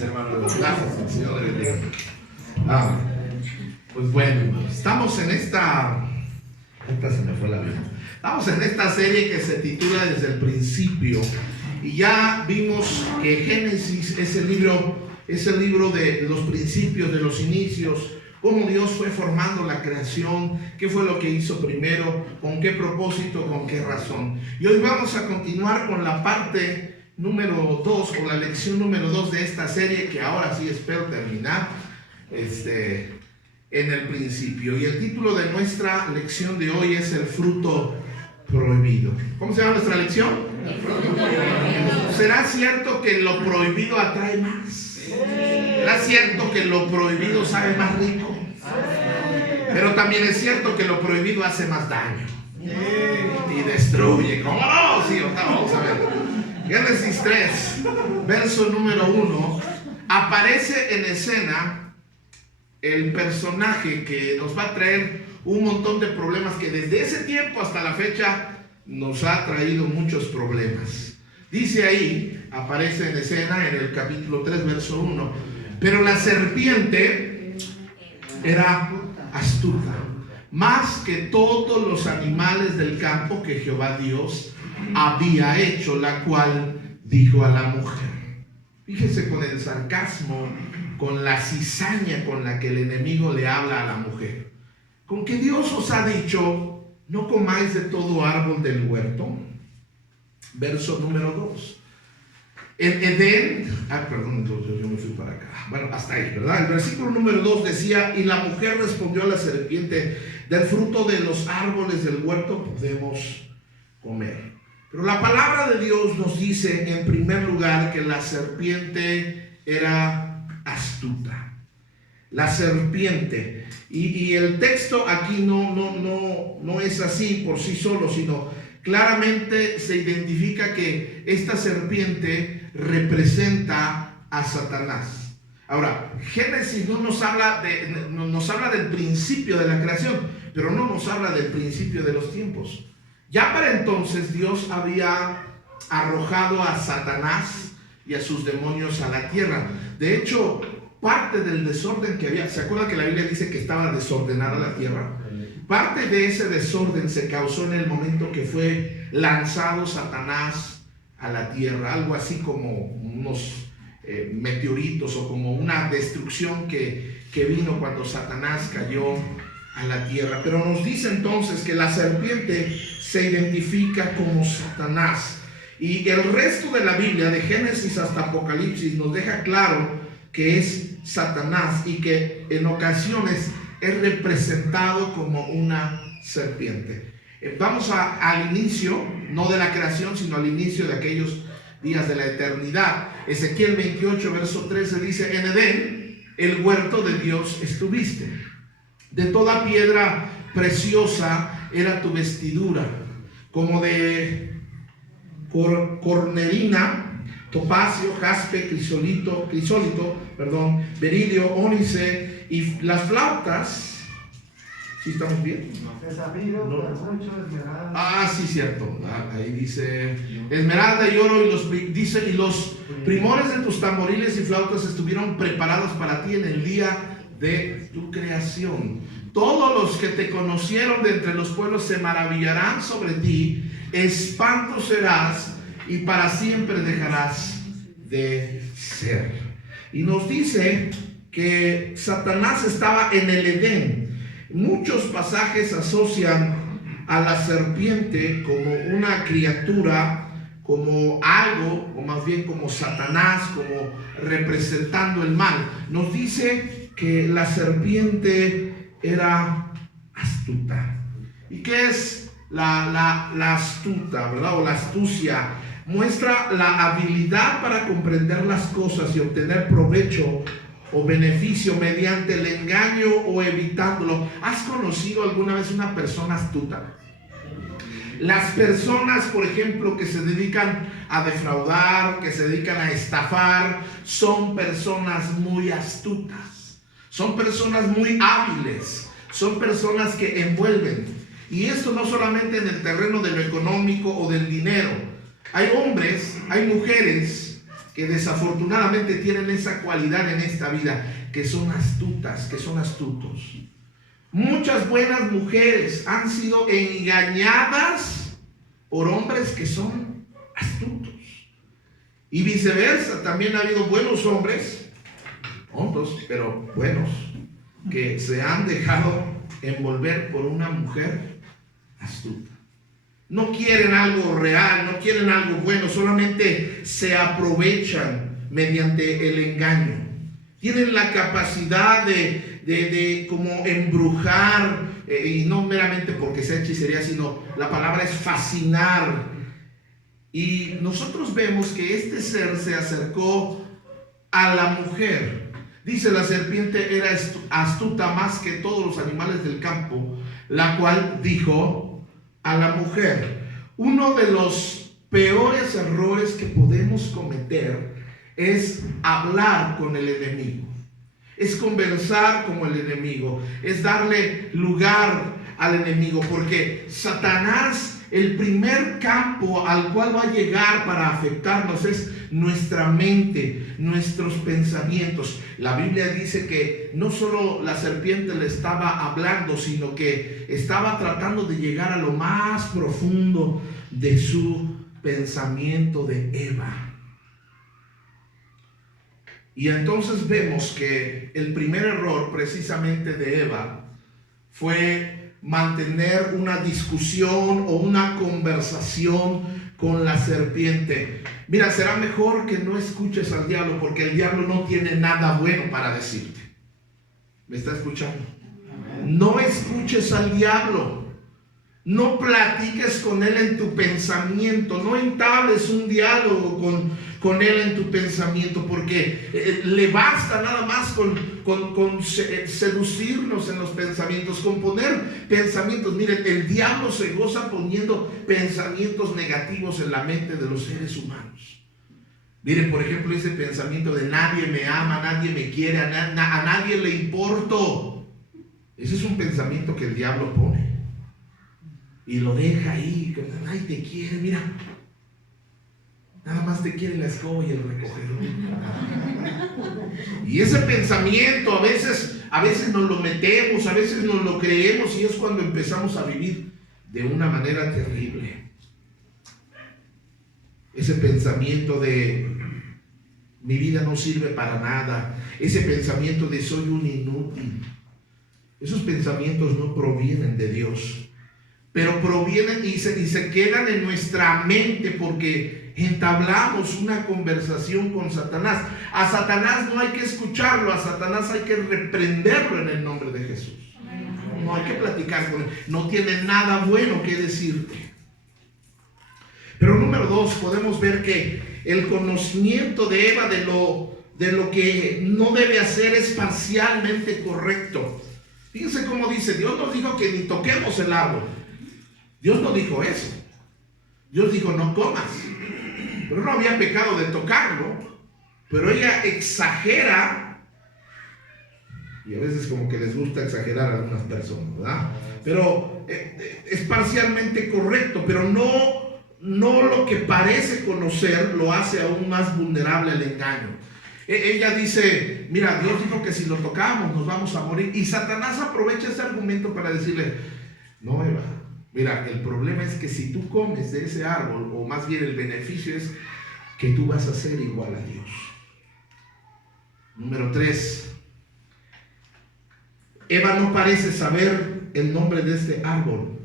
Gracias, hermano. Gracias, el Señor le bendiga. Pues bueno, estamos en esta se me fue la vida. Estamos en esta serie que se titula Desde el Principio. Y ya vimos que Génesis es el libro de los principios, de los inicios, cómo Dios fue formando la creación, qué fue lo que hizo primero, con qué propósito, con qué razón. Y hoy vamos a continuar con la parte número 2, con la lección número 2 de esta serie, que ahora sí espero terminar en el principio. Y el título de nuestra lección de hoy es el fruto prohibido. ¿Cómo se llama nuestra lección? El fruto prohibido. ¿Será cierto que lo prohibido atrae más? ¿Será cierto que lo prohibido sabe más rico? Pero también es cierto que lo prohibido hace más daño y destruye. ¿Cómo no? Sí, vamos a ver. Génesis 3, verso número 1, aparece en escena el personaje que nos va a traer un montón de problemas, que desde ese tiempo hasta la fecha nos ha traído muchos problemas. Dice ahí, aparece en escena en el capítulo 3, verso 1, pero la serpiente era astuta, más que todos los animales del campo que Jehová Dios había hecho, la cual dijo a la mujer. Fíjese con el sarcasmo, con la cizaña con la que el enemigo le habla a la mujer. Con que Dios os ha dicho, no comáis de todo árbol del huerto. Verso número 2. En Edén, perdón, yo me fui para acá. Bueno, hasta ahí, ¿verdad? El versículo número 2 decía, y la mujer respondió a la serpiente, del fruto de los árboles del huerto podemos comer. Pero la palabra de Dios nos dice, en primer lugar, que la serpiente era astuta. La serpiente. Y el texto aquí no es así por sí solo, sino claramente se identifica que esta serpiente representa a Satanás. Ahora, Génesis no nos habla del principio de la creación, pero no nos habla del principio de los tiempos. Ya para entonces Dios había arrojado a Satanás y a sus demonios a la tierra. De hecho, parte del desorden que había, ¿se acuerda que la Biblia dice que estaba desordenada la tierra? Parte de ese desorden se causó en el momento que fue lanzado Satanás a la tierra, algo así como unos meteoritos o como una destrucción que vino cuando Satanás cayó a la tierra. Pero nos dice entonces que la serpiente se identifica como Satanás, y el resto de la Biblia, de Génesis hasta Apocalipsis, nos deja claro que es Satanás y que en ocasiones es representado como una serpiente. Vamos al inicio, no de la creación, sino al inicio de aquellos días de la eternidad. Ezequiel 28, verso 13 dice, en Edén, el huerto de Dios estuviste. De toda piedra preciosa era tu vestidura, como de cornerina, topacio, jaspe, crisólito, berilio, ónice, y las flautas. ¿Sí estamos bien? Sí, cierto. Ahí dice esmeralda y oro, y los primores de tus tamboriles y flautas estuvieron preparados para ti en el día de tu creación. Todos los que te conocieron de entre los pueblos se maravillarán sobre ti, espanto serás y para siempre dejarás de ser. Y nos dice que Satanás estaba en el Edén. Muchos pasajes asocian a la serpiente como una criatura, como algo, o más bien como Satanás, como representando el mal. Nos dice que la serpiente era astuta. ¿Y qué es la astuta, verdad? O la astucia. Muestra la habilidad para comprender las cosas y obtener provecho o beneficio mediante el engaño o evitándolo. ¿Has conocido alguna vez una persona astuta? Las personas, por ejemplo, que se dedican a defraudar, que se dedican a estafar, son personas muy astutas, son personas muy hábiles, son personas que envuelven. Y esto no solamente en el terreno de lo económico o del dinero. Hay hombres, hay mujeres que desafortunadamente tienen esa cualidad en esta vida, que son astutas, que son astutos. Muchas buenas mujeres han sido engañadas por hombres que son astutos. Y viceversa, también ha habido buenos hombres, tontos, pero buenos, que se han dejado envolver por una mujer astuta. No quieren algo real, no quieren algo bueno, solamente se aprovechan mediante el engaño. Tienen la capacidad de como embrujar, y no meramente porque sea hechicería, sino la palabra es fascinar. Y nosotros vemos que este ser se acercó a la mujer. Dice: la serpiente era astuta más que todos los animales del campo, la cual dijo a la mujer. Uno de los peores errores que podemos cometer es hablar con el enemigo, es conversar como el enemigo, es darle lugar al enemigo, porque Satanás, el primer campo al cual va a llegar para afectarnos es nuestra mente, nuestros pensamientos. La Biblia dice que no solo la serpiente le estaba hablando, sino que estaba tratando de llegar a lo más profundo de su pensamiento de Eva. Y entonces vemos que el primer error precisamente de Eva fue mantener una discusión o una conversación con la serpiente. Mira, será mejor que no escuches al diablo, porque el diablo no tiene nada bueno para decirte. ¿Me está escuchando? No escuches al diablo. No platiques con él en tu pensamiento. No entables un diálogo con él en tu pensamiento, porque le basta nada más con seducirnos en los pensamientos, con poner pensamientos. Miren, el diablo se goza poniendo pensamientos negativos en la mente de los seres humanos. Miren, por ejemplo, ese pensamiento de nadie me ama, nadie me quiere, a nadie le importo. Ese es un pensamiento que el diablo pone y lo deja ahí, que nadie te quiere, mira. Nada más te quiere la escoba y el recogedor. Y ese pensamiento a veces nos lo metemos, a veces nos lo creemos, y es cuando empezamos a vivir de una manera terrible. Ese pensamiento de mi vida no sirve para nada, ese pensamiento de soy un inútil. Esos pensamientos no provienen de Dios, pero provienen y se quedan en nuestra mente porque entablamos una conversación con Satanás. A Satanás no hay que escucharlo, a Satanás hay que reprenderlo en el nombre de Jesús. No hay que platicar con él, no tiene nada bueno que decirte. Pero número 2, podemos ver que el conocimiento de Eva de lo que no debe hacer es parcialmente correcto. Fíjense cómo dice: Dios nos dijo que ni toquemos el árbol. Dios no dijo eso. Dios dijo no comas. Pero no había pecado de tocarlo. Pero ella exagera. Y a veces como que les gusta exagerar a algunas personas, ¿verdad? Pero es parcialmente correcto, pero no lo que parece conocer lo hace aún más vulnerable al engaño. Ella dice: mira, Dios dijo que si lo tocamos nos vamos a morir. Y Satanás aprovecha ese argumento para decirle: no, Eva, mira, el problema es que si tú comes de ese árbol, o más bien el beneficio es que tú vas a ser igual a Dios. Número 3. Eva no parece saber el nombre de este árbol.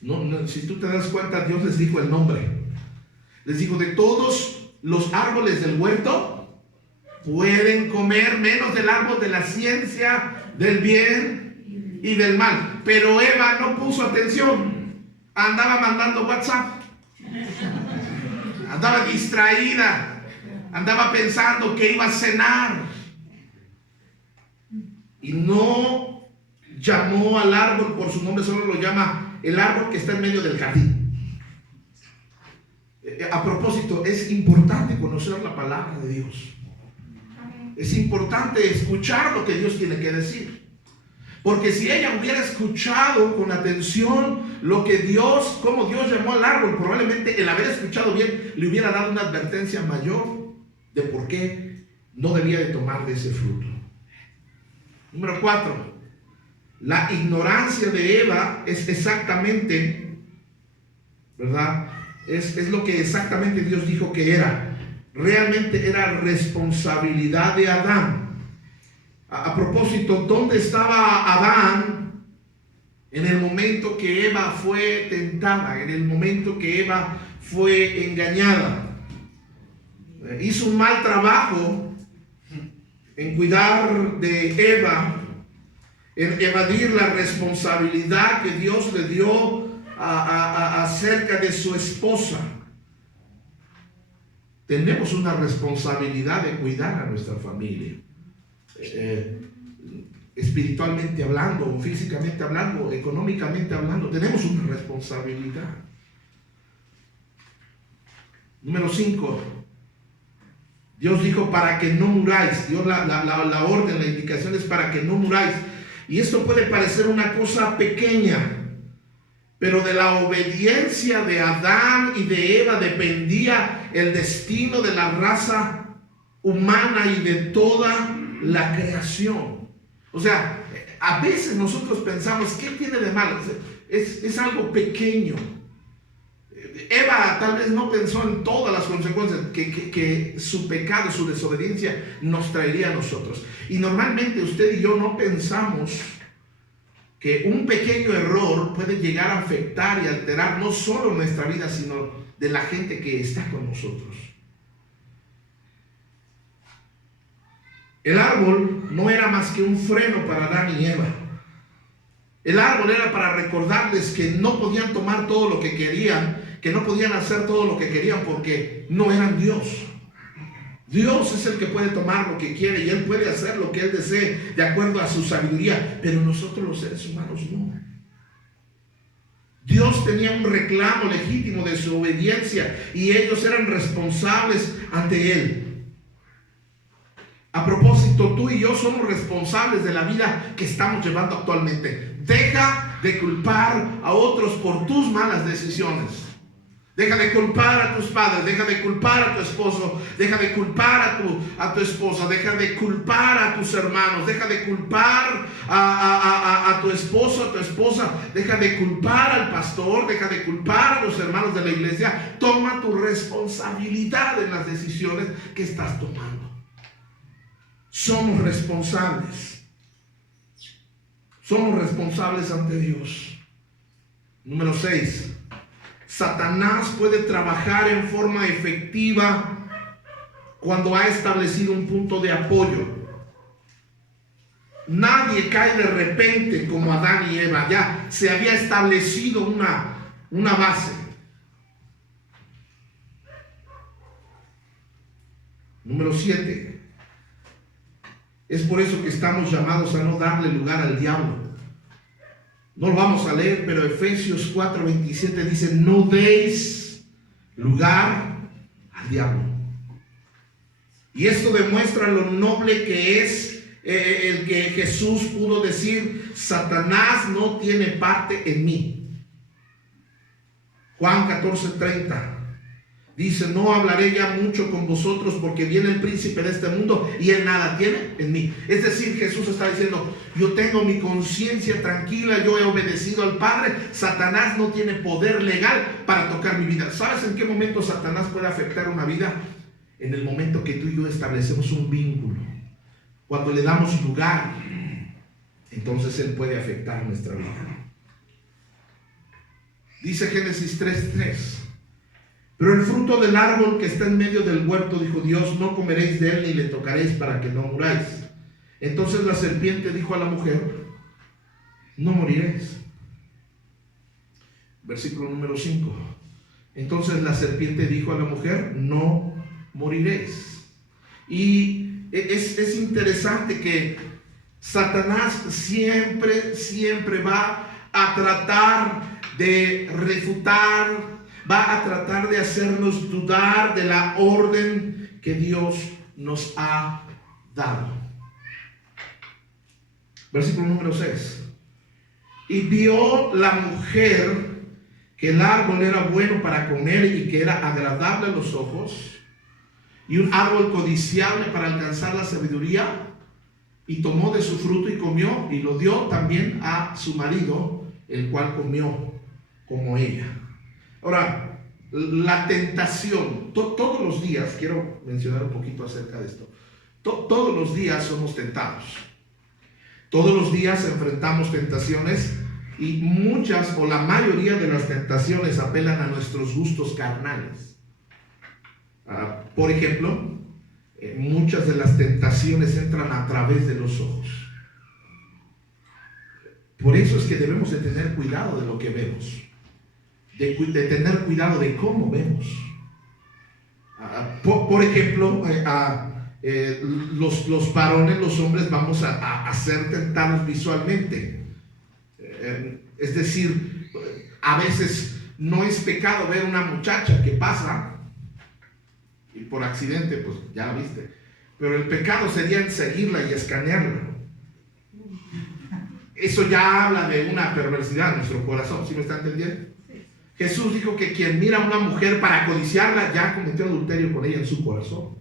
No, si tú te das cuenta, Dios les dijo el nombre. Les dijo: de todos los árboles del huerto pueden comer, menos del árbol de la ciencia del bien y del mal. Pero Eva no puso atención. Andaba mandando WhatsApp. Andaba distraída. Andaba pensando que iba a cenar. Y no llamó al árbol por su nombre, solo lo llama el árbol que está en medio del jardín. A propósito, es importante conocer la palabra de Dios. Es importante escuchar lo que Dios tiene que decir. Porque si ella hubiera escuchado con atención cómo Dios llamó al árbol, probablemente el haber escuchado bien le hubiera dado una advertencia mayor de por qué no debía de tomar de ese fruto. Número 4. La ignorancia de Eva es exactamente, ¿verdad? Es lo que exactamente Dios dijo que era. Realmente era responsabilidad de Adán. A propósito, ¿dónde estaba Adán en el momento que Eva fue tentada? En el momento que Eva fue engañada. Hizo un mal trabajo en cuidar de Eva, en evadir la responsabilidad que Dios le dio acerca de su esposa. Tenemos una responsabilidad de cuidar a nuestra familia, espiritualmente hablando, físicamente hablando, económicamente hablando. Tenemos una responsabilidad. Número 5. Dios dijo para que no muráis. Dios la orden, la indicación es para que no muráis. Y esto puede parecer una cosa pequeña, pero de la obediencia de Adán y de Eva dependía el destino de la raza humana y de toda la creación. O sea, a veces nosotros pensamos, ¿qué tiene de malo? Es algo pequeño. Eva tal vez no pensó en todas las consecuencias que su pecado, su desobediencia nos traería a nosotros. Y normalmente usted y yo no pensamos que un pequeño error puede llegar a afectar y alterar no solo nuestra vida, sino de la gente que está con nosotros. El árbol no era más que un freno para Adán y Eva. El árbol era para recordarles que no podían tomar todo lo que querían, que no podían hacer todo lo que querían porque no eran Dios. Dios es el que puede tomar lo que quiere y Él puede hacer lo que Él desee de acuerdo a su sabiduría, pero nosotros los seres humanos no. Dios tenía un reclamo legítimo de su obediencia y ellos eran responsables ante Él. A propósito, tú y yo somos responsables de la vida que estamos llevando actualmente. Deja de culpar a otros por tus malas decisiones. Deja de culpar a tus padres, deja de culpar a tu esposo, deja de culpar a tu esposa, deja de culpar a tus hermanos, deja de culpar a tu esposo, a tu esposa, deja de culpar al pastor, deja de culpar a los hermanos de la iglesia. Toma tu responsabilidad en las decisiones que estás tomando. Somos responsables. Somos responsables ante Dios. Número 6. Satanás puede trabajar en forma efectiva cuando ha establecido un punto de apoyo. Nadie cae de repente como Adán y Eva. Ya se había establecido una base. Número 7. Es por eso que estamos llamados a no darle lugar al diablo. No lo vamos a leer, pero Efesios 4:27 dice: no deis lugar al diablo. Y esto demuestra lo noble que es el que Jesús pudo decir: Satanás no tiene parte en mí. Juan 14:30 dice: no hablaré ya mucho con vosotros porque viene el príncipe de este mundo y él nada tiene en mí. Es decir, Jesús está diciendo: yo tengo mi conciencia tranquila, yo he obedecido al Padre. Satanás no tiene poder legal para tocar mi vida. ¿Sabes en qué momento Satanás puede afectar una vida? En el momento que tú y yo establecemos un vínculo. Cuando le damos lugar, entonces él puede afectar nuestra vida. Dice Génesis 3:3: pero el fruto del árbol que está en medio del huerto, dijo Dios, no comeréis de él ni le tocaréis para que no muráis. Entonces la serpiente dijo a la mujer: no moriréis. Versículo número 5. Entonces la serpiente dijo a la mujer: no moriréis. Y es interesante que Satanás siempre va a tratar de refutar, va a tratar de hacernos dudar de la orden que Dios nos ha dado. Versículo número 6. Y vio la mujer que el árbol era bueno para comer y que era agradable a los ojos, y un árbol codiciable para alcanzar la sabiduría, y tomó de su fruto y comió, y lo dio también a su marido, el cual comió como ella. Ahora, la tentación, todos los días, quiero mencionar un poquito acerca de esto, todos los días somos tentados. Todos los días enfrentamos tentaciones, y muchas o la mayoría de las tentaciones apelan a nuestros gustos carnales. Por ejemplo, muchas de las tentaciones entran a través de los ojos. Por eso es que debemos de tener cuidado de lo que vemos, de tener cuidado de cómo vemos. Por ejemplo, los varones, los hombres, vamos a ser tentados visualmente. Es decir, a veces no es pecado ver una muchacha que pasa y por accidente, pues ya la viste, pero el pecado sería en seguirla y escanearla. Eso ya habla de una perversidad en nuestro corazón, ¿sí me está entendiendo? Jesús dijo que quien mira a una mujer para codiciarla ya cometió adulterio con ella en su corazón.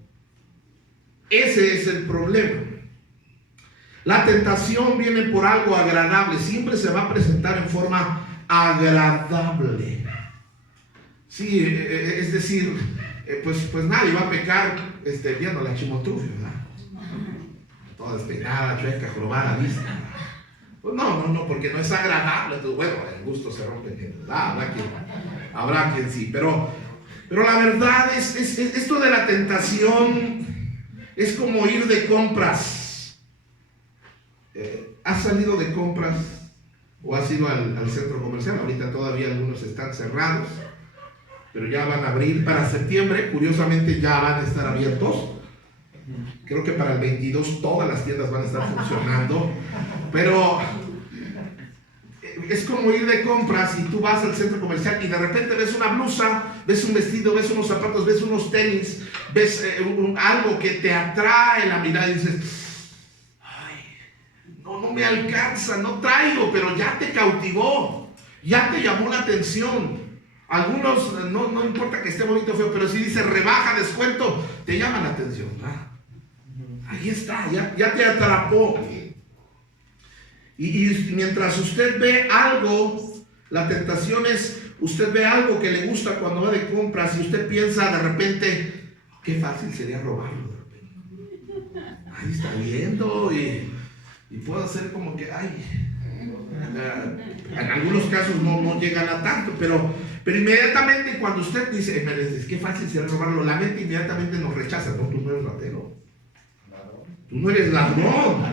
Ese es el problema. La tentación viene por algo agradable, siempre se va a presentar en forma agradable. Sí, es decir, pues nadie va a pecar viendo la chimotrufia, ¿verdad? Toda despeinada, chueca, jorobada, vista. Pues no, porque no es agradable. Entonces, bueno, el gusto se rompe, ¿verdad? Habrá quien sí, pero la verdad es esto de la tentación es como ir de compras. ¿Has salido de compras o has ido al centro comercial? Ahorita todavía algunos están cerrados, pero ya van a abrir para septiembre. Curiosamente ya van a estar abiertos. Creo que para el 22 todas las tiendas van a estar funcionando, pero es como ir de compras y tú vas al centro comercial y de repente ves una blusa, ves un vestido, ves unos zapatos, ves unos tenis, ves algo que te atrae la mirada y dices, no me alcanza, no traigo, pero ya te cautivó, ya te llamó la atención. Algunos, no importa que esté bonito o feo, pero si dice rebaja, descuento, te llama la atención, ¿verdad? Ahí está, ya te atrapó. Y mientras usted ve algo, la tentación es, usted ve algo que le gusta cuando va de compras y usted piensa de repente, qué fácil sería robarlo de repente. Ahí está viendo y puedo hacer como que, en algunos casos no llegan a tanto, pero inmediatamente cuando usted dice, qué fácil sería robarlo, la mente inmediatamente nos rechaza, no, tú no eres ratero, tú no eres ladrón.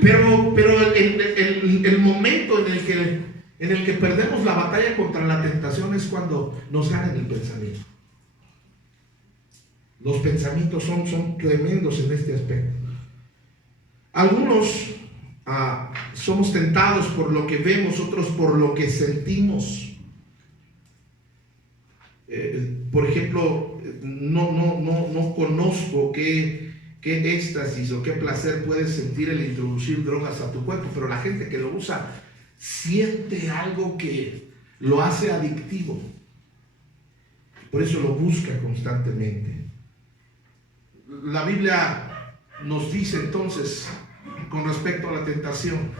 Pero el momento en el que perdemos la batalla contra la tentación es cuando nos gana el pensamiento. Los pensamientos son tremendos en este aspecto. Algunos somos tentados por lo que vemos, otros por lo que sentimos. Por ejemplo, no conozco qué éxtasis o qué placer puedes sentir el introducir drogas a tu cuerpo, pero la gente que lo usa siente algo que lo hace adictivo. Por eso lo busca constantemente. La Biblia nos dice entonces, con respecto a la tentación,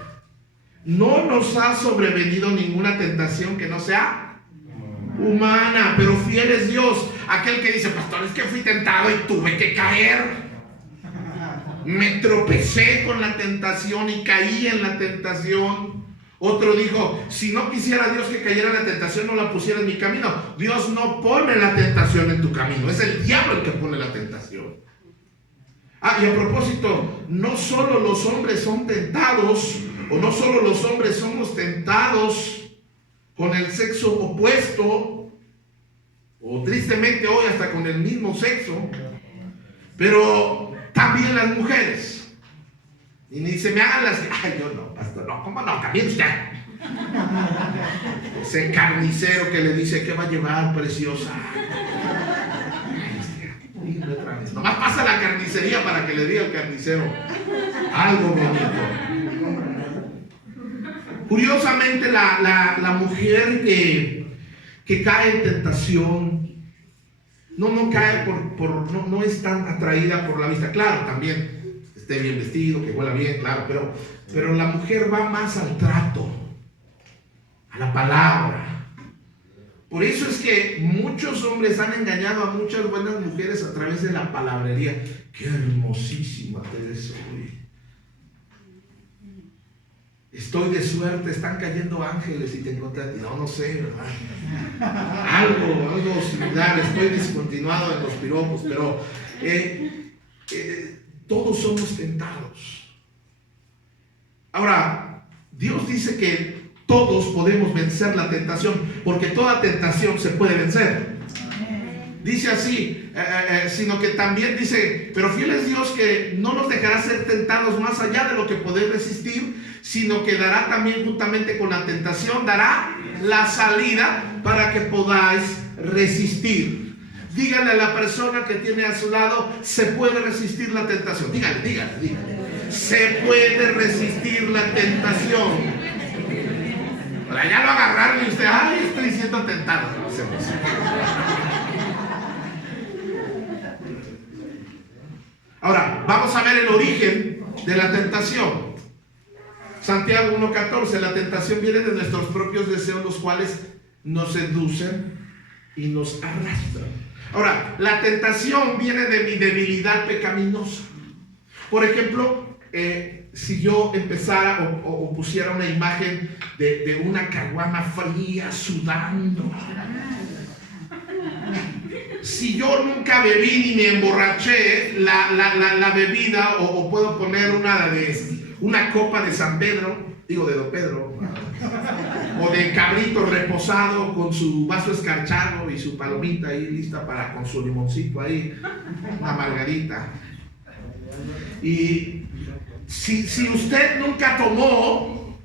no nos ha sobrevenido ninguna tentación que no sea humana, pero fiel es Dios. Aquel que dice, pastor, es que fui tentado y tuve que caer. Me tropecé con la tentación y caí en la tentación. Otro dijo, si no quisiera Dios que cayera en la tentación, no la pusiera en mi camino. Dios no pone la tentación en tu camino, es el diablo el que pone la tentación. Y a propósito, no solo los hombres son tentados, o no solo los hombres somos tentados con el sexo opuesto, o tristemente hoy hasta con el mismo sexo, pero también las mujeres. Y ni se me hagan las... yo no, pastor, no, ¿cómo no? También usted. Ese carnicero que le dice, ¿qué va a llevar, preciosa? Nomás pasa la carnicería para que le diga al carnicero, Algo bonito. Curiosamente, la mujer que cae en tentación no cae no es tan atraída por la vista. Claro, también esté bien vestido, que huela bien, claro, pero la mujer va más al trato, a la palabra. Por eso es que muchos hombres han engañado a muchas buenas mujeres a través de la palabrería. Qué hermosísima te ves hoy. Estoy de suerte, están cayendo ángeles y te encontré a ti. No sé, ¿verdad? Algo similar. Estoy descontinuado en los piropos, pero todos somos tentados. Eso Dios dice que todos podemos vencer la tentación, porque toda tentación se puede vencer. Dice así, sino que también dice, pero fiel es Dios que no nos dejará ser tentados más allá de lo que podéis resistir, sino que dará también juntamente con la tentación, dará la salida para que podáis resistir. Díganle a la persona que tiene a su lado, se puede resistir la tentación. Díganle. Se puede resistir la tentación. Ahora ya lo agarraron y usted, ay, estoy siendo tentado. Ahora, vamos a ver el origen de la tentación. Santiago 1:14, la tentación viene de nuestros propios deseos, los cuales nos seducen y nos arrastran. Ahora, la tentación viene de mi debilidad pecaminosa. Por ejemplo, si yo empezara o pusiera una imagen de una caguama fría sudando. Si yo nunca bebí ni me emborraché, la bebida, o puedo poner una copa de San Pedro, digo de Don Pedro, o de cabrito reposado con su vaso escarchado y su palomita ahí lista con su limoncito ahí, una margarita. Y si usted nunca tomó,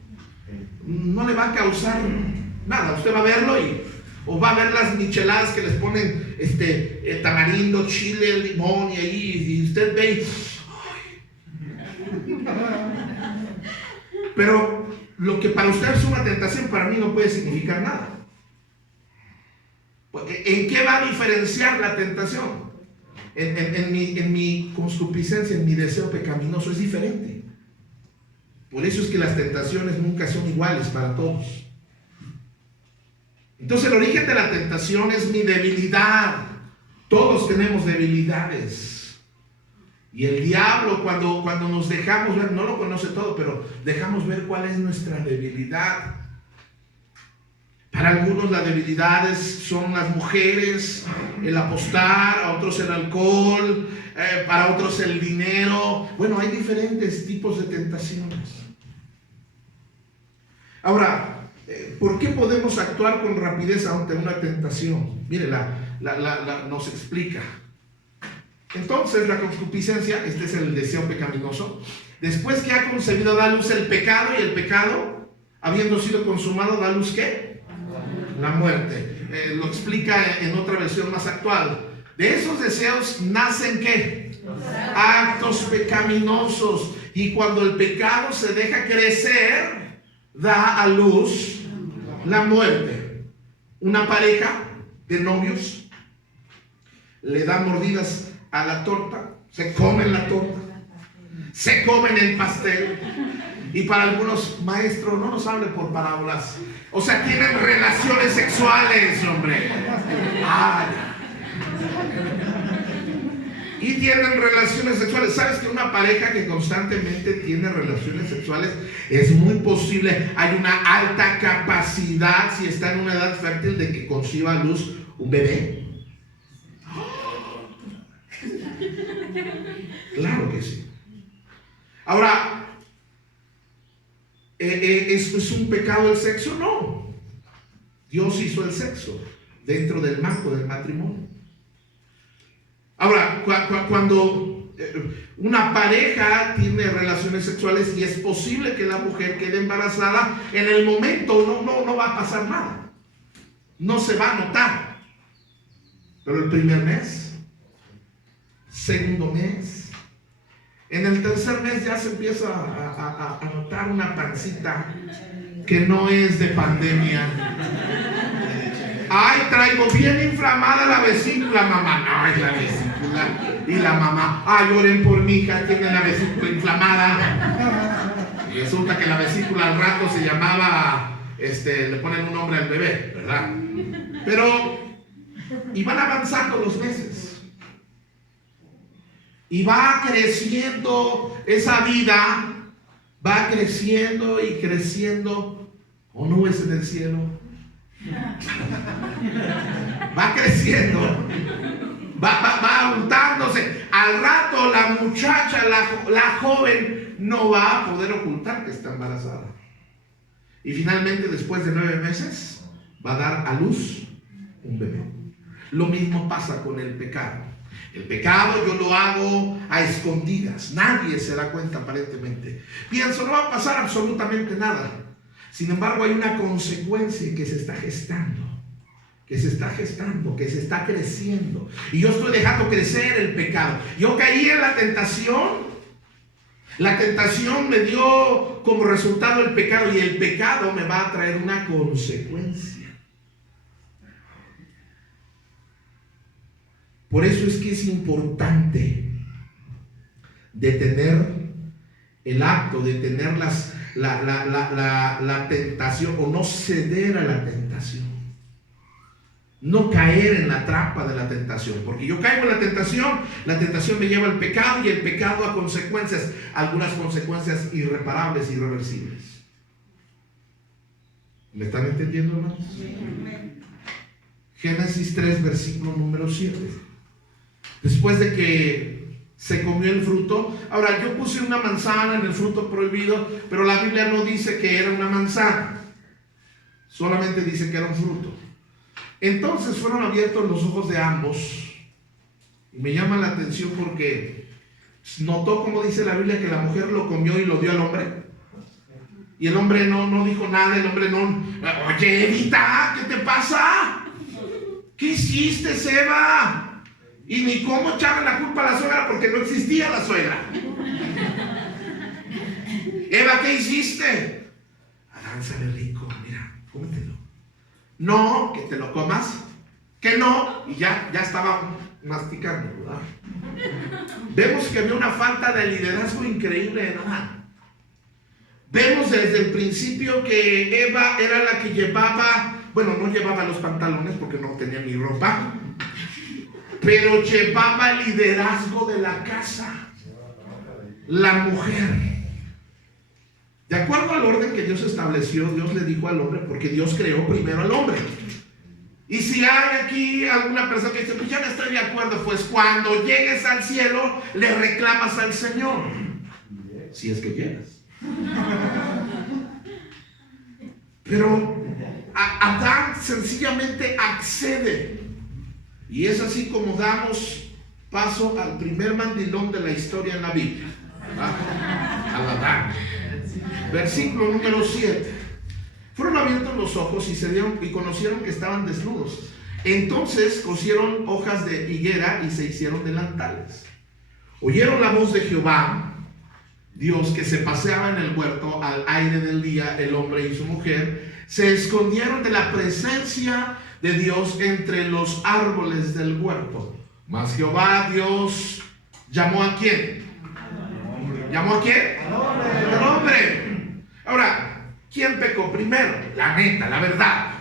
no le va a causar nada. Usted va a verlo o va a ver las micheladas que les ponen tamarindo, chile, limón y usted ve pero lo que para usted es una tentación, para mí no puede significar nada. ¿En qué va a diferenciar la tentación? En mi concupiscencia, en mi deseo pecaminoso, es diferente. Por eso es que las tentaciones nunca son iguales para todos. Entonces el origen de la tentación es mi debilidad. Todos tenemos debilidades. Y el diablo, cuando nos dejamos ver, no lo conoce todo, pero dejamos ver cuál es nuestra debilidad. Para algunos las debilidades son las mujeres, el apostar, a otros el alcohol, para otros el dinero. Bueno, hay diferentes tipos de tentaciones. Ahora, ¿por qué podemos actuar con rapidez ante una tentación? Mire, nos explica. Entonces, la concupiscencia, este es el deseo pecaminoso. Después que ha concebido, da luz el pecado, y el pecado, habiendo sido consumado, da luz ¿qué? La muerte. Lo explica en otra versión más actual. De esos deseos nacen ¿qué? Actos pecaminosos. Y cuando el pecado se deja crecer, da a luz la muerte. Una pareja de novios le da mordidas a la torta, se comen la torta, se comen el pastel. Y para algunos, maestros, no nos hable por parábolas, o sea, tienen relaciones sexuales, hombre. Y tienen relaciones sexuales. ¿Sabes que una pareja que constantemente tiene relaciones sexuales es muy posible, hay una alta capacidad, si está en una edad fértil, de que conciba a luz un bebé? Claro que sí. Ahora, ¿es un pecado el sexo? No. Dios hizo el sexo dentro del marco del matrimonio. Ahora, cuando una pareja tiene relaciones sexuales y es posible que la mujer quede embarazada, en el momento no va a pasar nada. No se va a notar. Pero el primer mes, segundo mes, En el tercer mes ya se empieza a notar una pancita que no es de pandemia. Ay, traigo bien inflamada la vesícula, mamá. No, es la vesícula. Y la mamá, ay, oren por mi hija, tiene la vesícula inflamada. Y resulta que la vesícula al rato se llamaba, le ponen un nombre al bebé, ¿verdad? Pero, y van avanzando los meses. Y va creciendo esa vida, va creciendo y creciendo, o nubes en el cielo. Va creciendo, va abultándose. Al rato la muchacha, la joven, no va a poder ocultar que está embarazada. Y finalmente, después de 9 meses, va a dar a luz un bebé. Lo mismo pasa con el pecado. El pecado yo lo hago a escondidas. Nadie se da cuenta aparentemente. Pienso, no va a pasar absolutamente nada. Sin embargo, hay una consecuencia que se está gestando. Que se está creciendo. Y yo estoy dejando crecer el pecado. Yo caí en la tentación. La tentación me dio como resultado el pecado. Y el pecado me va a traer una consecuencia. Por eso es que es importante detener el acto, detener la tentación, o no ceder a la tentación. No caer en la trampa de la tentación, porque yo caigo en la tentación me lleva al pecado, y el pecado a consecuencias, algunas consecuencias irreparables, irreversibles. ¿Me están entendiendo, hermanos? Génesis 3, versículo número 7. Después de que se comió el fruto, ahora yo puse una manzana en el fruto prohibido, pero la Biblia no dice que era una manzana, solamente dice que era un fruto. Entonces fueron abiertos los ojos de ambos, y me llama la atención porque notó, como dice la Biblia, que la mujer lo comió y lo dio al hombre, y el hombre no dijo nada. El hombre no, oye, Evita, ¿qué te pasa? ¿Qué hiciste, Seba? Y ni cómo echarle la culpa a la suegra, porque no existía la suegra. Eva, ¿qué hiciste? Adán, sabe rico, mira, cómetelo. No, que te lo comas, que no. Y ya estaba masticando, ¿verdad? Vemos que había una falta de liderazgo increíble en Adán. Vemos desde el principio que Eva era la que llevaba, bueno, no llevaba los pantalones porque no tenía ni ropa, pero llevaba el liderazgo de la casa, la mujer. De acuerdo al orden que Dios estableció, Dios le dijo al hombre, porque Dios creó primero al hombre. Y si hay aquí alguna persona que dice, pues ya no estoy de acuerdo, pues cuando llegues al cielo, le reclamas al Señor. Si es que llegas. Pero Adán sencillamente accede. Y es así como damos paso al primer mandilón de la historia en la Biblia, a Adán. Versículo número 7. Fueron abiertos los ojos y conocieron que estaban desnudos. Entonces cosieron hojas de higuera y se hicieron delantales. Oyeron la voz de Jehová, Dios, que se paseaba en el huerto al aire del día. El hombre y su mujer se escondieron de la presencia de Dios entre los árboles del huerto. Mas Jehová Dios llamó ¿a quién? ¿Llamó a quién? Al hombre. Ahora, ¿quién pecó primero? La neta, la verdad.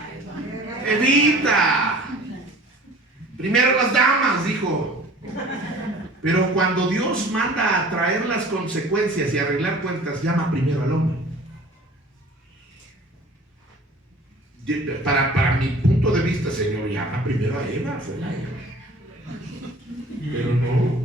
Evita. Primero las damas, dijo. Pero cuando Dios manda a traer las consecuencias y arreglar cuentas, llama primero al hombre. Para mi punto de vista, Señor, llama primero a Eva, fue la Eva. Pero no,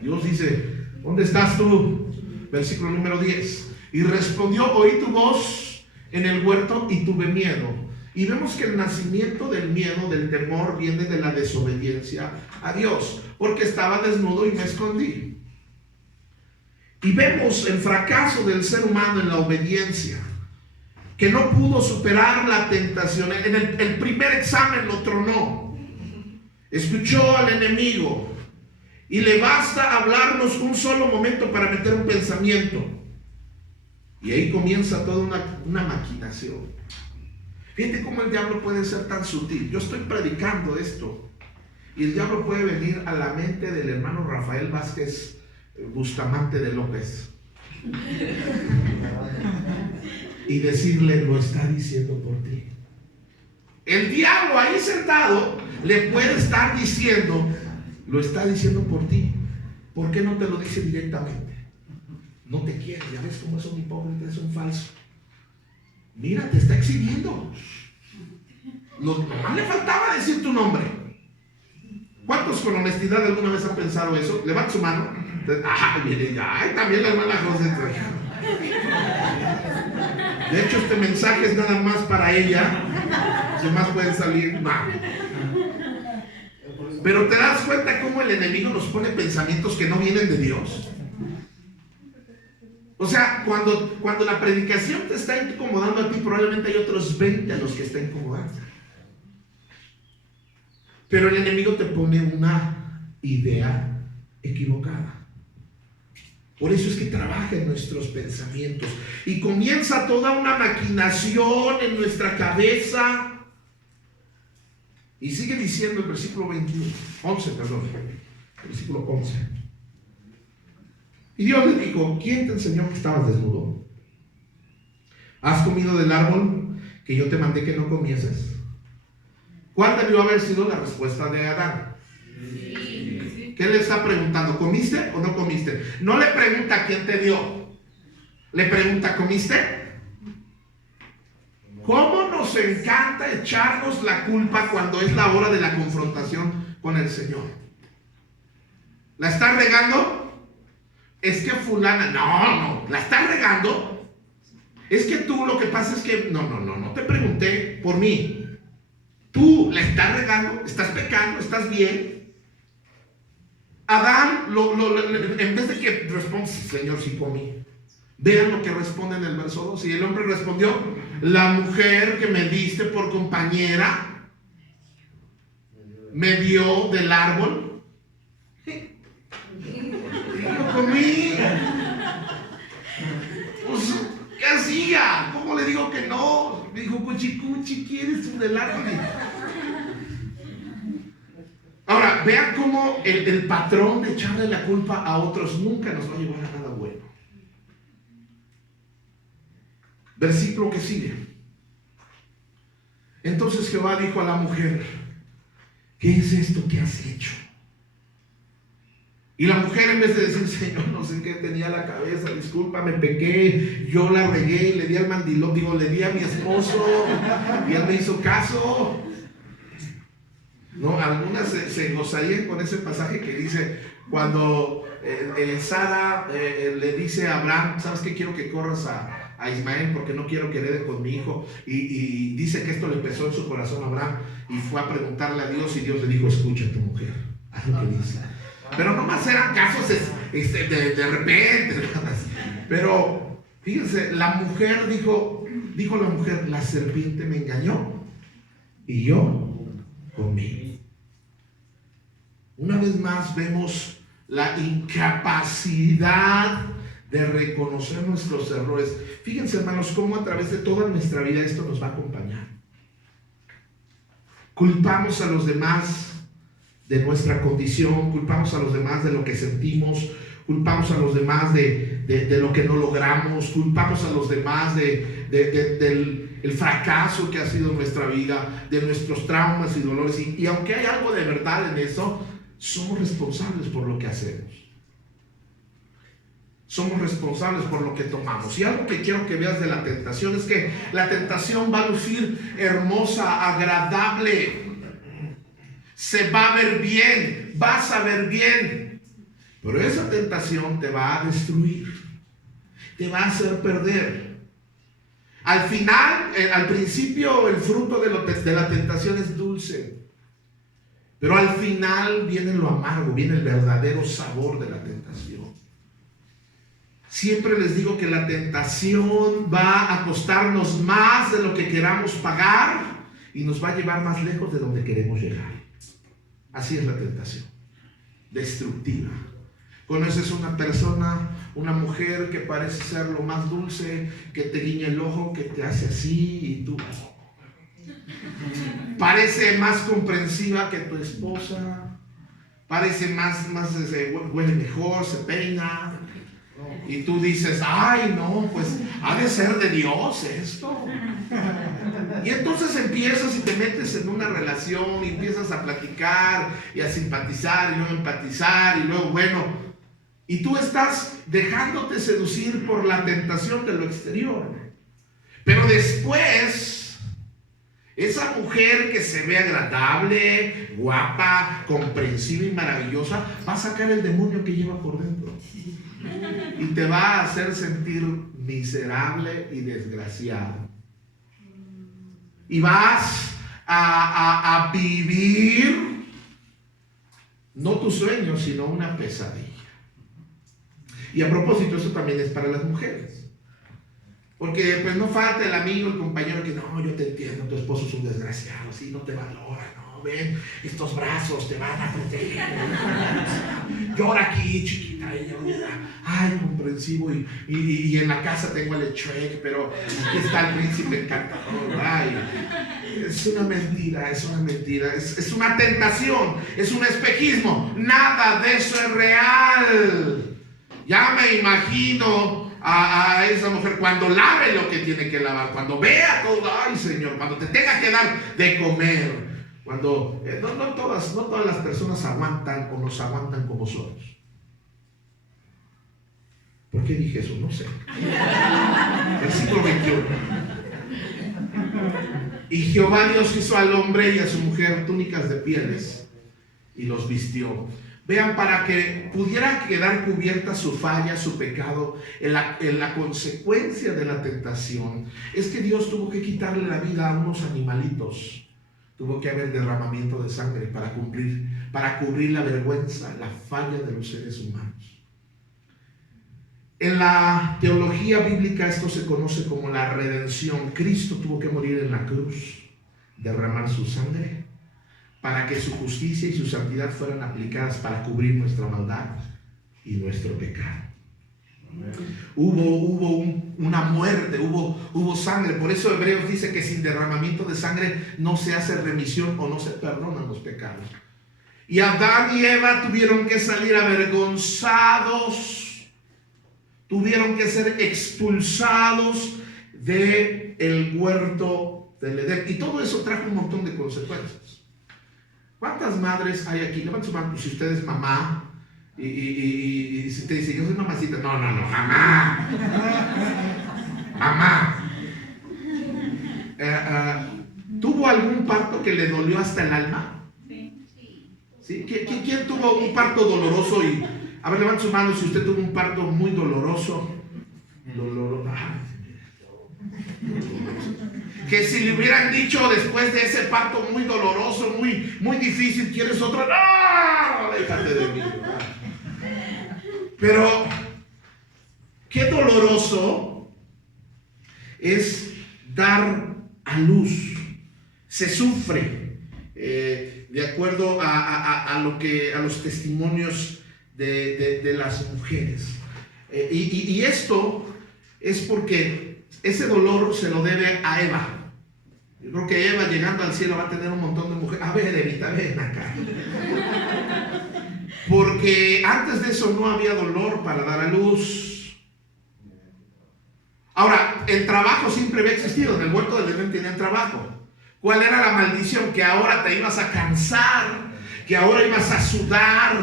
Dios dice, ¿dónde estás tú? Versículo número 10. Y respondió, oí tu voz en el huerto y tuve miedo. Y vemos que el nacimiento del miedo, del temor, viene de la desobediencia a Dios, porque estaba desnudo y me escondí. Y vemos el fracaso del ser humano en la obediencia, que no pudo superar la tentación. En el primer examen lo tronó. Escuchó al enemigo. Y le basta hablarnos un un solo momento para meter un pensamiento. Y ahí comienza toda una maquinación. Fíjate cómo el diablo puede ser tan sutil. Yo estoy predicando esto y el diablo puede venir a la mente del hermano Rafael Vázquez Bustamante de López y decirle: lo está diciendo por ti. El diablo ahí sentado le puede estar diciendo: lo está diciendo por ti. ¿Por qué no te lo dice directamente? No te quiere. Ya ves cómo es un hipócrita, es un falso. Mira, te está exhibiendo. Nomás le faltaba decir tu nombre. ¿Cuántos con honestidad alguna vez han pensado eso? Levanta su mano. Mire, también la hermana José. De hecho, este mensaje es nada más para ella. Si más pueden salir, mal. Pero te das cuenta cómo el enemigo nos pone pensamientos que no vienen de Dios. O sea, cuando la predicación te está incomodando a ti, probablemente hay otros 20 a los que está incomodando. Pero el enemigo te pone una idea equivocada. Por eso es que trabaja en nuestros pensamientos y comienza toda una maquinación en nuestra cabeza. Y sigue diciendo el versículo 11, versículo 11. Y Dios le dijo: ¿quién te enseñó que estabas desnudo? ¿Has comido del árbol que yo te mandé que no comieses? ¿Cuál debió haber sido la respuesta de Adán? Sí. ¿Qué le está preguntando? ¿Comiste o no comiste? No le pregunta quién te dio. Le pregunta: ¿comiste? ¿Cómo nos encanta echarnos la culpa cuando es la hora de la confrontación con el Señor? ¿La estás regando? Es que fulana, no, la estás regando. Es que tú, lo que pasa es que, no te pregunté por mí. Tú la estás regando, estás pecando, estás bien. Adán, en vez de que responda: Señor, sí comí. Vean lo que responde en el verso 2. Y el hombre respondió: la mujer que me diste por compañera me dio del árbol y lo comí. Pues, ¿qué hacía? ¿Cómo le digo que no? Me dijo: cuchi, ¿quieres un del árbol? Ahora, vean cómo el patrón de echarle la culpa a otros nunca nos va a llevar a nada bueno. Versículo que sigue. Entonces Jehová dijo a la mujer: ¿qué es esto que has hecho? Y la mujer, en vez de decir: Señor, no sé qué tenía la cabeza, discúlpame, pequé, yo la regué y le di al mandilón, le di a mi esposo y él me hizo caso. No, algunas se gozarían con ese pasaje que dice cuando Sara le dice a Abraham: ¿sabes qué? Quiero que corras a Ismael porque no quiero que herede con mi hijo. Y dice que esto le pesó en su corazón a Abraham y fue a preguntarle a Dios y Dios le dijo: escucha a tu mujer, haz lo que dice. Pero nomás eran casos de repente. Pero fíjense, la mujer dijo la mujer: la serpiente me engañó y yo comí. Una vez más vemos la incapacidad de reconocer nuestros errores. Fíjense, hermanos, cómo a través de toda nuestra vida esto nos va a acompañar. Culpamos a los demás de nuestra condición, culpamos a los demás de lo que sentimos, culpamos a los demás de lo que no logramos, culpamos a los demás del fracaso que ha sido nuestra vida, de nuestros traumas y dolores. Y aunque hay algo de verdad en eso, somos responsables por lo que hacemos. Somos responsables por lo que tomamos. Y algo que quiero que veas de la tentación es que la tentación va a lucir hermosa, agradable. Se va a ver bien, vas a ver bien. Pero esa tentación te va a destruir, te va a hacer perder. Al final, al principio, el fruto de la tentación es dulce. Pero al final viene lo amargo, viene el verdadero sabor de la tentación. Siempre les digo que la tentación va a costarnos más de lo que queramos pagar y nos va a llevar más lejos de donde queremos llegar. Así es la tentación, destructiva. Conoces una persona, una mujer que parece ser lo más dulce, que te guiña el ojo, que te hace así y tú parece más comprensiva que tu esposa, parece más huele mejor, se peina, y tú dices, ay no, pues ha de ser de Dios esto. Y entonces empiezas y te metes en una relación y empiezas a platicar y a simpatizar y luego empatizar y luego bueno, y tú estás dejándote seducir por la tentación de lo exterior. Pero después, esa mujer que se ve agradable, guapa, comprensiva y maravillosa, va a sacar el demonio que lleva por dentro. Y te va a hacer sentir miserable y desgraciado. Y vas a vivir, no tu sueño, sino una pesadilla. Y a propósito, eso también es para las mujeres. Porque pues no falta el amigo, el compañero que no, yo te entiendo, tu esposo es un desgraciado, sí, no te valora, no, ven, estos brazos te van a proteger. Llora aquí, chiquita, ella llora. Ay, comprensivo, y en la casa tengo el Shrek, pero aquí está el príncipe encantador. Ay, es una mentira, es una tentación, es un espejismo, nada de eso es real. Ya me imagino a esa mujer cuando lave lo que tiene que lavar, cuando vea todo, ay Señor, cuando te tenga que dar de comer, cuando no todas las personas aguantan o nos aguantan como somos. ¿Por qué dije eso? No sé. Versículo 21. Y Jehová Dios hizo al hombre y a su mujer túnicas de pieles y los vistió. Vean, para que pudiera quedar cubierta su falla, su pecado, en la consecuencia de la tentación, es que Dios tuvo que quitarle la vida a unos animalitos. Tuvo que haber derramamiento de sangre para cubrir la vergüenza, la falla de los seres humanos. En la teología bíblica esto se conoce como la redención. Cristo tuvo que morir en la cruz, derramar su sangre, para que su justicia y su santidad fueran aplicadas para cubrir nuestra maldad y nuestro pecado. Hubo una muerte, hubo sangre. Por eso Hebreos dice que sin derramamiento de sangre no se hace remisión o no se perdonan los pecados. Y Adán y Eva tuvieron que salir avergonzados, tuvieron que ser expulsados del huerto del Edén. Y todo eso trajo un montón de consecuencias. ¿Cuántas madres hay aquí? Levanten su mano si usted es mamá y si te dice, yo soy mamacita. No, mamá. Mamá. ¿Tuvo algún parto que le dolió hasta el alma? ¿Sí? ¿Quién tuvo un parto doloroso? A ver, levanten su mano si usted tuvo un parto muy doloroso. Que si le hubieran dicho después de ese parto muy doloroso, muy difícil, ¿quieres otro? ¡No! Déjate de mí. Pero qué doloroso es dar a luz. Se sufre, de acuerdo a los testimonios de las mujeres. Y esto es porque ese dolor se lo debe a Eva. Yo creo que Eva, llegando al cielo, va a tener un montón de mujeres. A ver, Evita, ven acá. Porque antes de eso no había dolor para dar a luz. Ahora, el trabajo siempre había existido. En el huerto del Edén tenían trabajo. ¿Cuál era la maldición? Que ahora te ibas a cansar, que ahora ibas a sudar,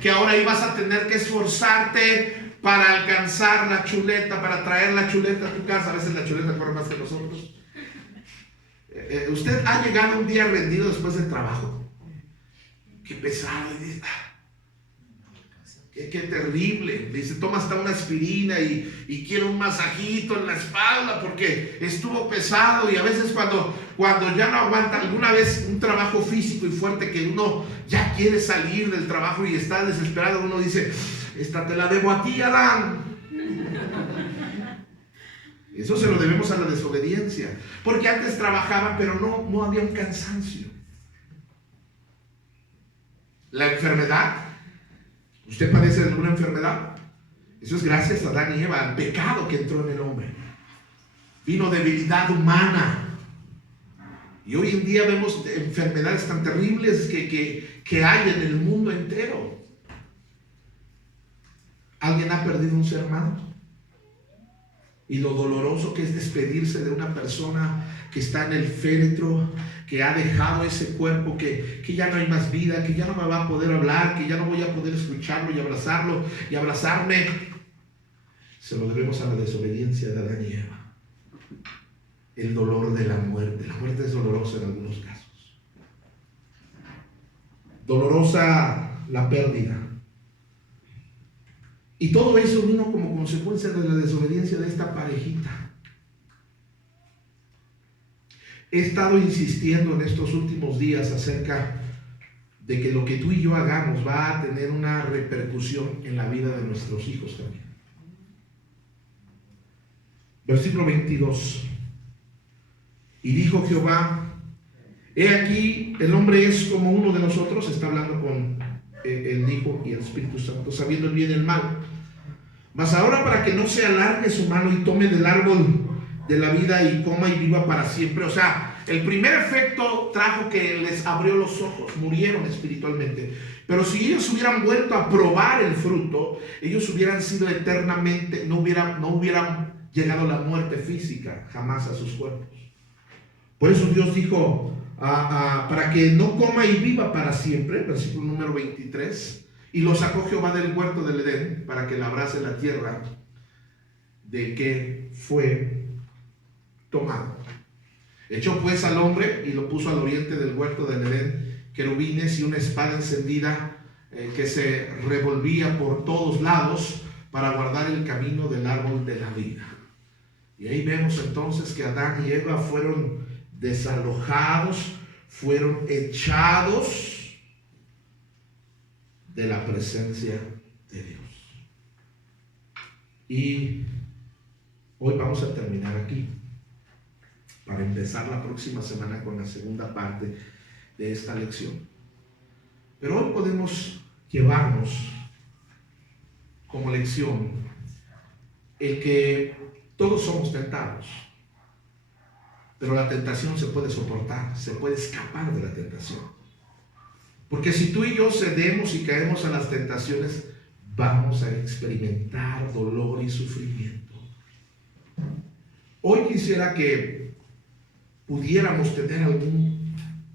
que ahora ibas a tener que esforzarte para alcanzar la chuleta, para traer la chuleta a tu casa. A veces la chuleta corre más que nosotros. Usted ha llegado un día rendido después del trabajo. Qué pesado. Qué terrible. Dice, toma hasta una aspirina y quiere un masajito en la espalda porque estuvo pesado. Y a veces cuando ya no aguanta, alguna vez un trabajo físico y fuerte que uno ya quiere salir del trabajo y está desesperado, uno dice, esta te la debo a ti, Adán. Eso se lo debemos a la desobediencia. Porque antes trabajaban, pero no había un cansancio. La enfermedad ¿Usted padece de alguna enfermedad? Eso es gracias a Adán y Eva, al pecado que entró en el hombre. Vino debilidad humana. Y hoy en día vemos enfermedades tan terribles que hay en el mundo entero. ¿Alguien ha perdido un ser amado? Y lo doloroso que es despedirse de una persona que está en el féretro, que ha dejado ese cuerpo, que ya no hay más vida, que ya no me va a poder hablar, que ya no voy a poder escucharlo y abrazarme. Se lo debemos a la desobediencia de Adán y Eva. El dolor de la muerte. La muerte es dolorosa en algunos casos. Dolorosa la pérdida. Y todo eso vino como consecuencia de la desobediencia de esta parejita. He estado insistiendo en estos últimos días acerca de que lo que tú y yo hagamos va a tener una repercusión en la vida de nuestros hijos también. Versículo 22. Y dijo Jehová: he aquí, el hombre es como uno de nosotros. Está hablando con el Hijo y el Espíritu Santo, sabiendo el bien y el mal. Mas ahora, para que no se alargue su mano y tome del árbol de la vida y coma y viva para siempre. O sea, el primer efecto trajo que les abrió los ojos, murieron espiritualmente. Pero si ellos hubieran vuelto a probar el fruto, ellos hubieran sido eternamente, no hubieran llegado la muerte física jamás a sus cuerpos. Por eso Dios dijo, para que no coma y viva para siempre, versículo número 23, y lo sacó Jehová del huerto del Edén para que labrase la tierra de que fue tomado. Echó pues al hombre y lo puso al oriente del huerto del Edén querubines y una espada encendida que se revolvía por todos lados para guardar el camino del árbol de la vida. Y ahí vemos entonces que Adán y Eva fueron desalojados, fueron echados de la presencia de Dios. Y hoy vamos a terminar aquí para empezar la próxima semana con la segunda parte de esta lección. Pero hoy podemos llevarnos como lección el que todos somos tentados, pero la tentación se puede soportar, se puede escapar de la tentación. Porque si tú y yo cedemos y caemos a las tentaciones, vamos a experimentar dolor y sufrimiento. Hoy quisiera que pudiéramos tener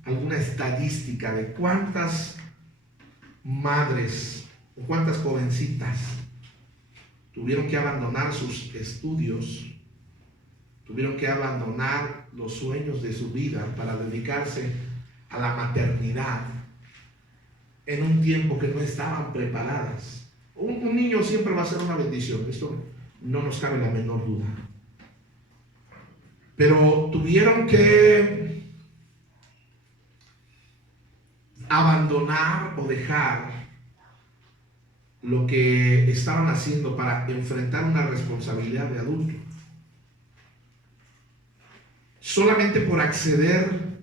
alguna estadística de cuántas madres o cuántas jovencitas tuvieron que abandonar sus estudios, tuvieron que abandonar los sueños de su vida para dedicarse a la maternidad en un tiempo que no estaban preparadas. Un niño siempre va a ser una bendición, esto no nos cabe la menor duda. Pero tuvieron que abandonar o dejar lo que estaban haciendo para enfrentar una responsabilidad de adulto, solamente por acceder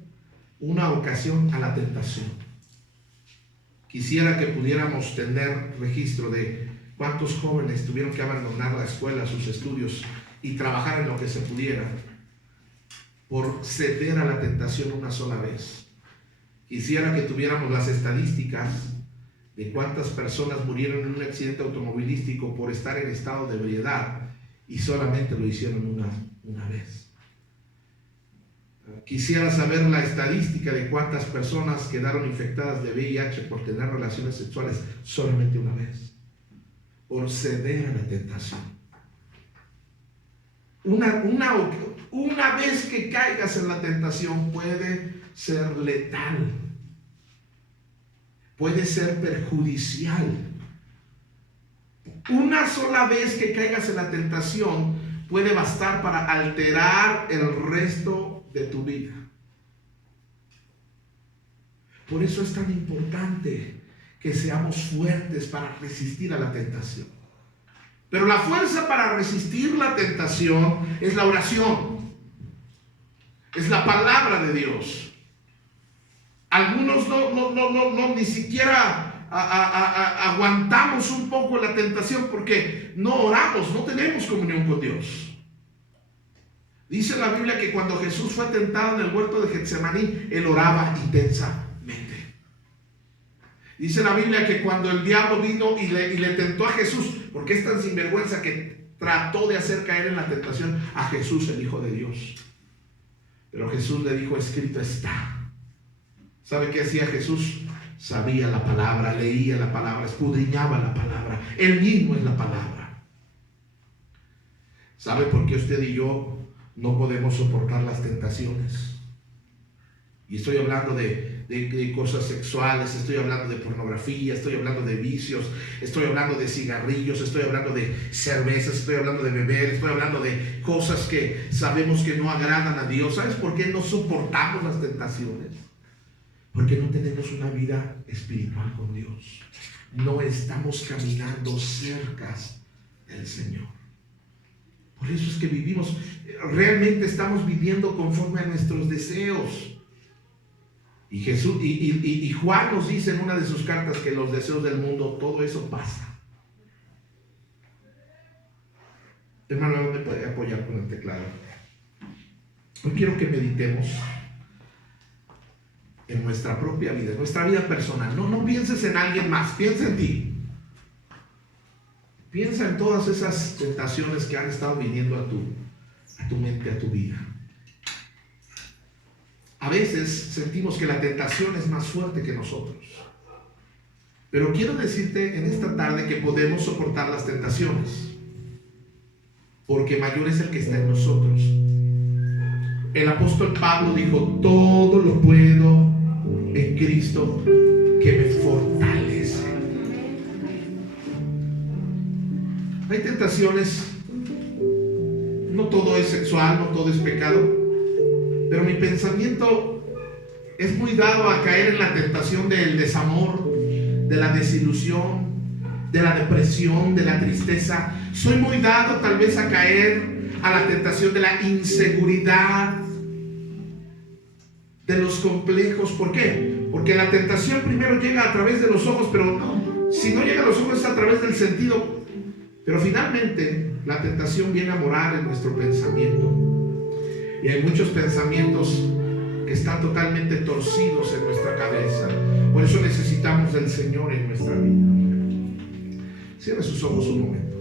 una ocasión a la tentación. Quisiera que pudiéramos tener registro de cuántos jóvenes tuvieron que abandonar la escuela, sus estudios y trabajar en lo que se pudiera por ceder a la tentación una sola vez. Quisiera que tuviéramos las estadísticas de cuántas personas murieron en un accidente automovilístico por estar en estado de ebriedad y solamente lo hicieron una vez. Quisiera saber la estadística de cuántas personas quedaron infectadas de VIH por tener relaciones sexuales solamente una vez, por ceder a la tentación. Una vez que caigas en la tentación puede ser letal, puede ser perjudicial. Una sola vez que caigas en la tentación puede bastar para alterar el resto de tu vida. Por eso es tan importante que seamos fuertes para resistir a la tentación. Pero la fuerza para resistir la tentación es la oración, es la palabra de Dios. Algunos no ni siquiera aguantamos un poco la tentación porque no oramos, no tenemos comunión con Dios. Dice la Biblia que cuando Jesús fue tentado en el huerto de Getsemaní, él oraba intensamente. Dice la Biblia que cuando el diablo vino y le tentó a Jesús, porque es tan sinvergüenza que trató de hacer caer en la tentación a Jesús, el Hijo de Dios. Pero Jesús le dijo, escrito está. ¿Sabe qué hacía Jesús? Sabía la palabra, leía la palabra, escudriñaba la palabra. Él mismo es la palabra. ¿Sabe por qué usted y yo no podemos soportar las tentaciones? Y estoy hablando de cosas sexuales, estoy hablando de pornografía, estoy hablando de vicios, estoy hablando de cigarrillos, estoy hablando de cervezas, estoy hablando de beber, estoy hablando de cosas que sabemos que no agradan a Dios. ¿Sabes por qué no soportamos las tentaciones? Porque no tenemos una vida espiritual con Dios. No estamos caminando cerca del Señor. Por eso es que vivimos, realmente estamos viviendo conforme a nuestros deseos. Y Jesús y Juan nos dice en una de sus cartas que los deseos del mundo, todo eso pasa. Hermano, ¿me puede apoyar con el teclado? Hoy quiero que meditemos en nuestra propia vida, en nuestra vida personal. No pienses en alguien más, piensa en ti. Piensa en todas esas tentaciones que han estado viniendo a tu mente, a tu vida. A veces sentimos que la tentación es más fuerte que nosotros. Pero quiero decirte en esta tarde que podemos soportar las tentaciones, porque mayor es el que está en nosotros. El apóstol Pablo dijo, todo lo puedo en Cristo que me fortalece. Hay tentaciones, no todo es sexual, no todo es pecado, pero mi pensamiento es muy dado a caer en la tentación del desamor, de la desilusión, de la depresión, de la tristeza. Soy muy dado tal vez a caer a la tentación de la inseguridad, de los complejos. ¿Por qué? Porque la tentación primero llega a través de los ojos, pero si no llega a los ojos es a través del sentido. Pero finalmente la tentación viene a morar en nuestro pensamiento. Y hay muchos pensamientos que están totalmente torcidos en nuestra cabeza. Por eso necesitamos del Señor en nuestra vida. Cierre sus ojos un momento.